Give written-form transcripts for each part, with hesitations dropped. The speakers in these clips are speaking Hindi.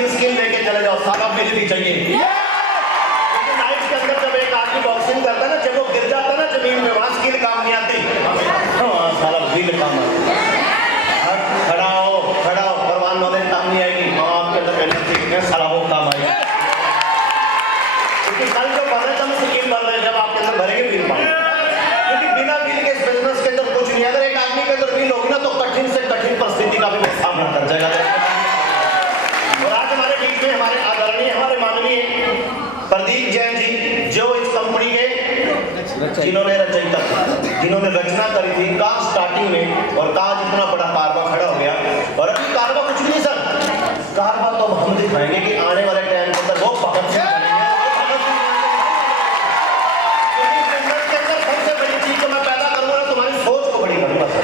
की स्किल लेके चले जाओ, सारा बिल भी चाहिए। लेकिन नाइट के अंदर जब एक आदमी बॉक्सिंग करता है ना, जब वो गिर जाता है ना जमीन में, वहां स्किल काम नहीं आती, सारा बिल काम आता। खड़ा हो परवान नॉलेज काम नहीं आएगी, आपके अंदर एनर्जी सारा वो काम आएगी। क्योंकि कल जो भर रहे थे हम स्किल भर रहे हैं, जब आपके अंदर भरेंगे बिल पाएंगे। क्योंकि बिना बिल के इस बिजनेस के अंदर कुछ नहीं है। अगर एक आदमी के अंदर बिल होगी ना तो कठिन से कठिन परिस्थिति का भी वो सामना कर जाएगा। और आज हमारे बीच में हमारे आदरणीय, हमारे माननीय प्रदीप जैन जी, जो इस कंपनी के जिन्होंने रचना करी थी, कहाँ स्टार्टिंग में और कहाँ इतना बड़ा कारवा खड़ा हो गया। और अभी कारवा कुछ भी नहीं सर, कारवा तो हम दिखाएंगे कि आने वाले टाइम के अंदर वो भगत सिंह बनेंगे। सबसे बड़ी चीज जो मैं पैदा करूंगा ना, तुम्हारी सोच को बड़ी करूंगा सर।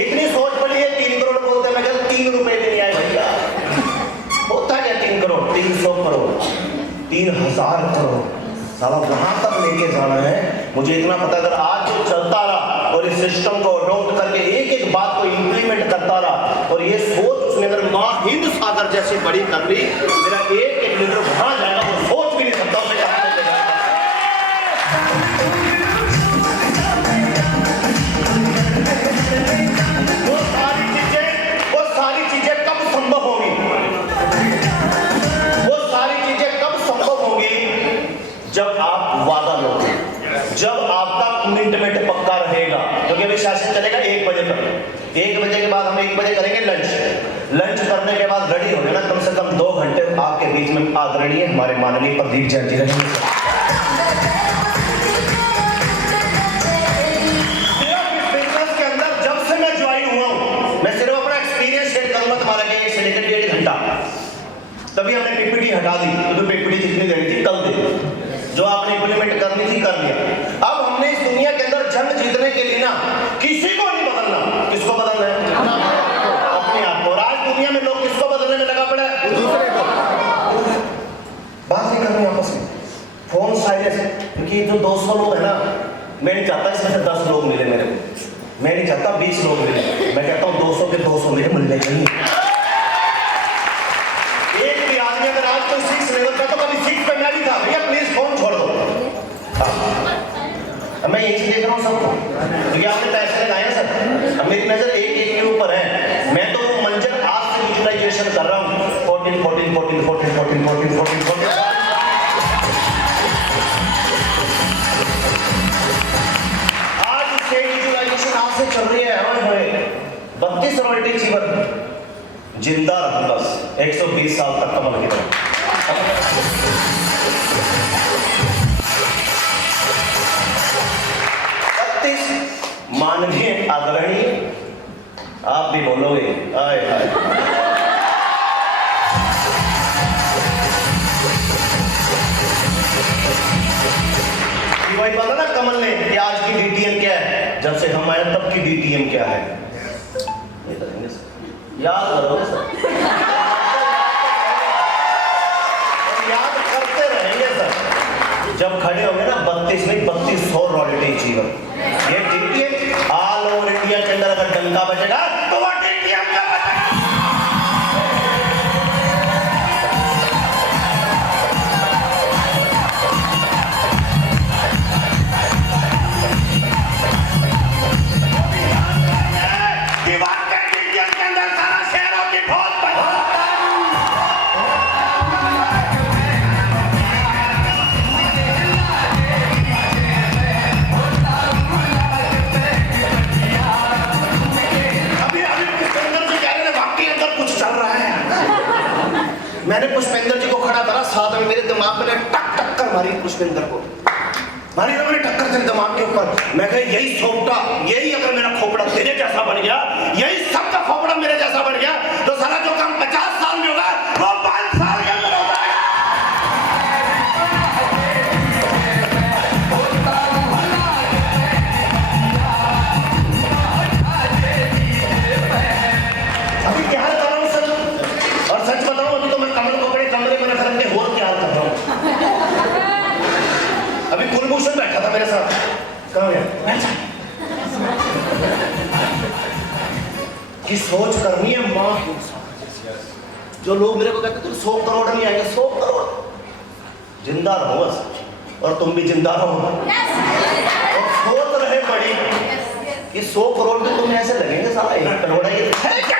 इतनी सोच बड़ी है, 3 करोड़ बोलते हैं, मैं कहता 3 रुपए भी नहीं आए भैया। होता क्या 3 करोड़, 300 करोड़, 3000 करोड़, साला वहां तक लेके जाना है। मुझे इतना पता, अगर आज जो चलता रहा और इस सिस्टम को नोट करके एक एक बात को इंप्लीमेंट करता रहा और ये सोच उसने अगर माँ हिंद सागर जैसी बड़ी कर ली, मेरा एक लीटर वहां जाएगा, वो सोच भी नहीं सकता। वो सारी चीजें कब संभव होगी? वो सारी चीजें कब संभव होगी? जब आप वादा लोगे, जब आपका कमिटमेंट पक्का रहेगा। क्योंकि अभी शासन चलेगा 1 बजे तक, 1 बजे के बाद हम 1 बजे करेंगे लंच करने के बाद रेडी हो जाना। कम से कम 2 घंटे आपके बीच में आदरणीय हमारे माननीय प्रदीप जैन जी रहेंगे। बिजनेस के अंदर जब से मैं ज्वाइन हुआ हूं, मैं सिर्फ अपना एक्सपीरियंस शेयर करूंगा तुम्हारा, 1 से लेकर 1.5 घंटा। तभी हमने पीपीटी हटा दी, तो पीपीटी जितनी देनी थी कल दे, जो आपने इंप्लीमेंट करनी थी कर लिया। अब हमने इस दुनिया के अंदर जंग जीतने के लिए ना किसी को नहीं बदलना। किसको बदलना है? अपने आप को। और आज दुनिया में लोग किसको बदलने में लगा पड़ा है? दूसरे को। बात नहीं करनी आपस में, फोन साइलेंस। क्योंकि जो 200 लोग है ना, मैं नहीं चाहता इसमें से 10 लोग मिले मेरे को, मैं नहीं चाहता 20 लोग मिले, मैं कहता हूँ 200 के 200 मेरे मिलने चाहिए। एक भी आदमी अगर आज कोई 6 लेवल का, तो कभी 6 पे मैं भी था, भैया प्लीज फोन छोड़ दो। मैं यही चीज देख रहा हूँ सबको, क्योंकि आपने पैसे लगाए हैं सर। अब मेरी नजर एक के ऊपर है। मैं तो मंजर आज से यूटिलाइजेशन कर रहा हूँ। 14 14 14 14 14 14 14 14। आज से यूटिलाइजेशन आज से चल रही है। 32 रॉयल्टी जीवन जिंदा रहूंगा 120 साल तक कमल की तरह। माननीय आदरणीय, आप भी बोलोगे आए हाय। भाई बोला ना कमल ने कि आज की डीटीएम क्या है, जब से हम आए तब की डीटीएम क्या है, याद करो सर, याद करते रहेंगे सर। जब खड़े होंगे ना 32 में 3200 रॉयल्टी जीवन, ये डीटीएम ऑल ओवर इंडिया के अंदर अगर डंका बजेगा तो वो डीटीएम का बजेगा। दीवार के डीटीएम के अंदर सारा शहरों की ढोल मैंने पुष्पेंद्र जी को खड़ा करा साथ में, मेरे दिमाग में टक टक कर मारी पुष्पेंद्र को, मारी ना मैंने टक्कर तेरे दिमाग के ऊपर। मैं कहा यही सोपटा, यही अगर मेरा खोपड़ा तेरे जैसा बन गया, यही सबका खोपड़ा मेरे जैसा बन गया, तो सारा जो काम 50 साल में होगा वो 5 साल के अंदर होगा। अभी क्या हाल कर रहा हूँ सर, और सच बताऊं अभी तो मैं कमल को बड़े कमरे में रख के और क्या हाल कर रहा हूँ। अभी कुलभूषण बैठा था मेरे साथ, कहाँ गया? कि सोच करनी है माँ जो लोग मेरे को कहते थे 100 करोड़ नहीं आएंगे, 100 करोड़ जिंदा रहो बस, और तुम भी जिंदा रहो। और सोच रहे बड़ी कि 100 करोड़ में तुम्हें ऐसे लगेंगे साला 1 करोड़ है क्या?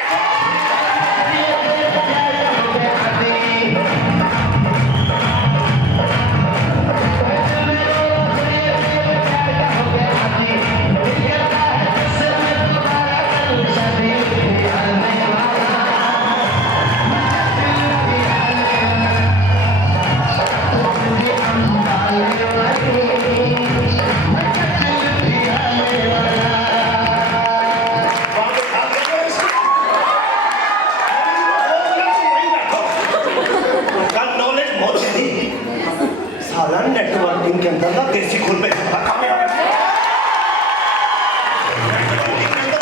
नेटवर्किंग के अंदर ना देसी खुल पे काम है,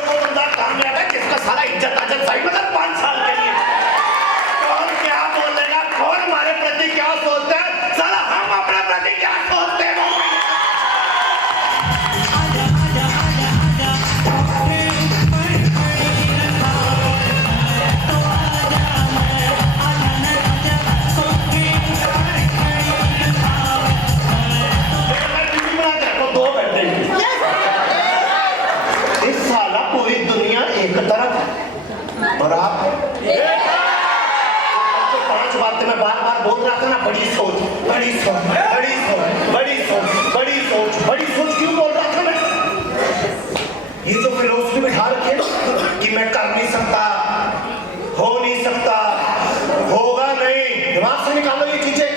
वो बंदा काम में आता है जिसका सारा इज्जत आजत साइड में 5 साल के लिए। कौन क्या बोलेगा, कौन हमारे प्रति क्या सोचता है, साला हम अपने प्रति क्या सोचते हैं। और आप तो 5 बातें मैं बार बार बोल रहा था ना, बड़ी सोच, बड़ी सोच, बड़ी सोच, बड़ी सोच, बड़ी सोच, बड़ी सोच क्यों बोल रहा था मैं? ये जो फिलोसफी बिठा रखी है कि मैं कर नहीं सकता, हो नहीं सकता, होगा नहीं, दिमाग से निकालो ये चीजें।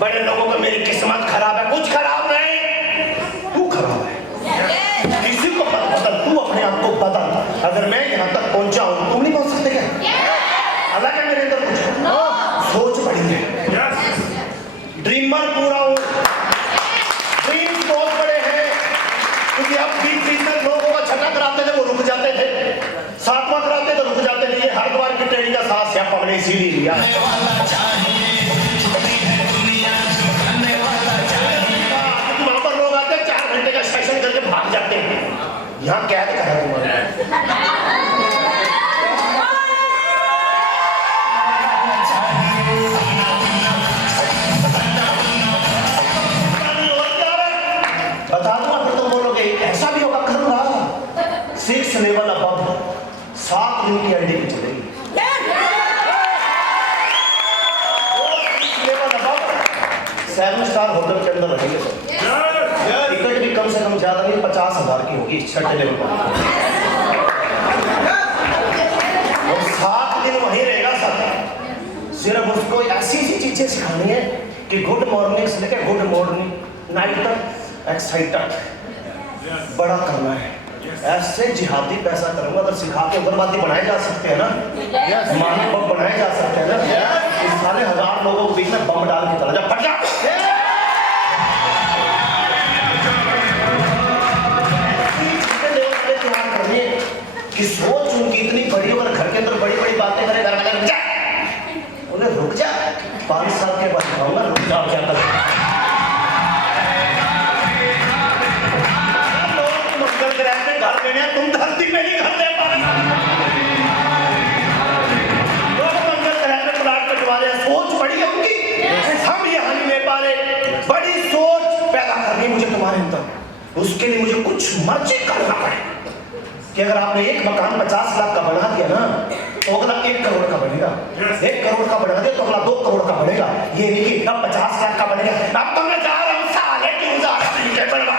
बड़े लोगों का मेरी किस्मत खराब है, कुछ खराब नहीं, तू खराब है। किसी को बदल, तू अपने आप को बदल। अगर मैं यहाँ तक पहुंचा हूं, तुम नहीं पहुंच सकते क्या? अलग है मेरे अंदर कुछ, सोच बड़ी है, ड्रीमर पूरा हूं, ड्रीम्स बहुत बड़े हैं। क्योंकि अब 20 तक लोगों का छठा कराते थे, वो रुक जाते थे, 7वां कराते थे, रुक जाते थे। ये हरिद्वार की ट्रेनिंग का साथ या पकड़े इसीलिए लिया। वहां पर लोग आते 4 घंटे का सेशन करके भाग जाते हैं, यहाँ क्या कहा तुम्हारे? बता दूंगा फिर तुम बोलोगे ऐसा भी होगा, करूंगा। 6 लेवल अब 7 दिन की आईडी पे चलेगी। 7 स्टार होटल के अंदर रहेंगे सर। टिकट भी कम से कम ज्यादा नहीं, 50,000 की होगी 6 लेवल पर। और 7 दिन वहीं रहेगा सर। सिर्फ उसको ऐसी सी चीजें सिखानी है कि गुड मॉर्निंग से लेकर गुड मॉर्निंग नाइट तक एक्साइटेड बड़ा करना है। ऐसे जिहादी पैसा करूंगा, अगर सिखा के उग्रवादी बनाए जा सकते हैं ना, मानव बम बनाए जा सकते हैं ना, इस सारे 1000 लोगों के बीच में बम डाल के चला जा, फट जा। कि सोच उनकी इतनी बड़ी, अगर घर के अंदर बड़ी बड़ी बातें करे, घर में जा, उन्हें रुक जा, 5 साल के बाद कहूंगा रुक जा, क्या कर लोग मंगल ग्रह में घर देने, तुम धरती में नहीं घर दे पा रहे। लोग मंगल ग्रह में प्लाट कटवा रहे, सोच बड़ी है उनकी, हम यहाँ नहीं ले पा रहे। बड़ी सोच पैदा करनी मुझे तुम्हारे अंदर, उसके लिए मुझे कुछ मर्जी करना पड़े कि अगर आपने एक मकान 50 लाख का बना दिया ना, तो अगला 1 करोड़ का बनेगा, 1 करोड़ का बना दिया तो अगला 2 करोड़ का बनेगा। ये नहीं कि अब 50 लाख का बनेगा, अब तो मैं जा रहा हूँ साले क्यों जा रहा हूँ बनवा।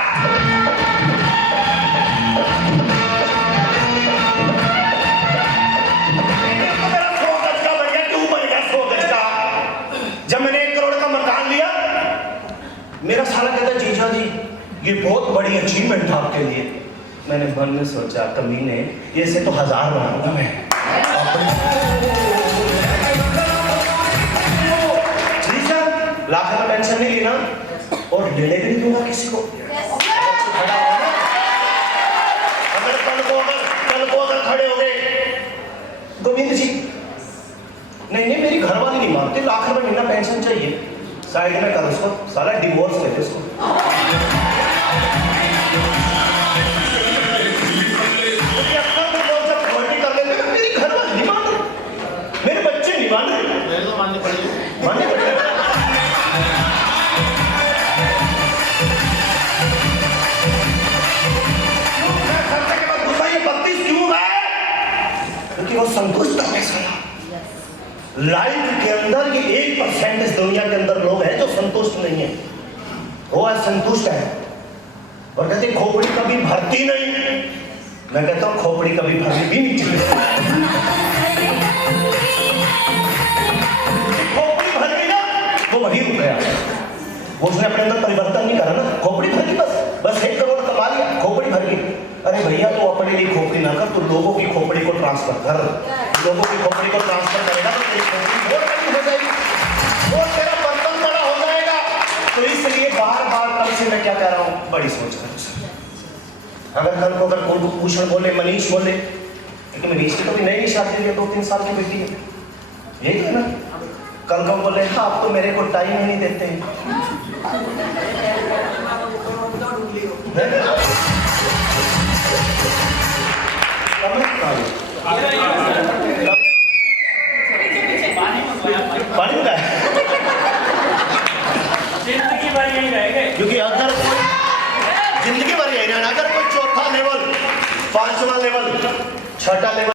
मेरा 100 गज का बन गया, क्यों बन गया 100 गज का? जब मैंने 1 करोड़ का मकान लिया, मेरा साला कहता जीजा जी ये बहुत बड़ी अचीवमेंट है आपके लिए। मैंने मन में सोचा कमीने, ये से तो 1000 बनाऊंगा मैं। लाख का पेंशन नहीं लेना और लेने भी नहीं दूंगा किसी को। अगर कल को अगर खड़े हो गए गोविंद जी, नहीं मेरी घरवाली नहीं मानती, लाख रुपए महीना पेंशन चाहिए, साइड में कर उसको, साला डिवोर्स ले दे उसको। मेरे बच्चे नहीं मान पहले तो माननी पड़ेगी। माननी पड़ेगी। क्यों मैं खर्चे के बाद गुस्सा ये 32 क्यों है? क्योंकि वो संतुष्ट है साला। लाइफ के अंदर ये 1% इस दुनिया के अंदर लोग हैं जो संतुष्ट नहीं है, वो असंतुष्ट है। और कहते खोपड़ी कभी भरती नहीं, मैं कहता हूँ खोपड़ी कभी भरनी भी नहीं चाहिए। खोपड़ी भर गई ना, वो वही रुक गया, वो उसने अपने अंदर परिवर्तन नहीं करा ना। खोपड़ी भर गई, बस 1 करोड़ कमा लिया, खोपड़ी भर गई। अरे भैया तू अपने लिए खोपड़ी ना कर, तू लोगों की खोपड़ी को ट्रांसफर कर। लोगों की खोपड़ी को ट्रांसफर करेगा तो तेरी खोपड़ी और बड़ी हो जाएगी, और तेरा बर्तन बड़ा हो जाएगा। तो इसलिए बार बार कल से मैं क्या कह रहा हूँ, बड़ी सोच कर। अगर कल को अगर कुलभूषण बोले, मनीष बोले, क्योंकि मनीष की तो भी नई शादी है, 2-3 साल की बेटी है, यही है ना। कल को बोले हाँ आप तो मेरे को टाइम ही नहीं देते हैं। पानी का जिंदगी भर यही रहेंगे, क्योंकि अगर जिंदगी भर यही रहना, अगर कोई चौथा लेवल, 5वां लेवल, 6ठा लेवल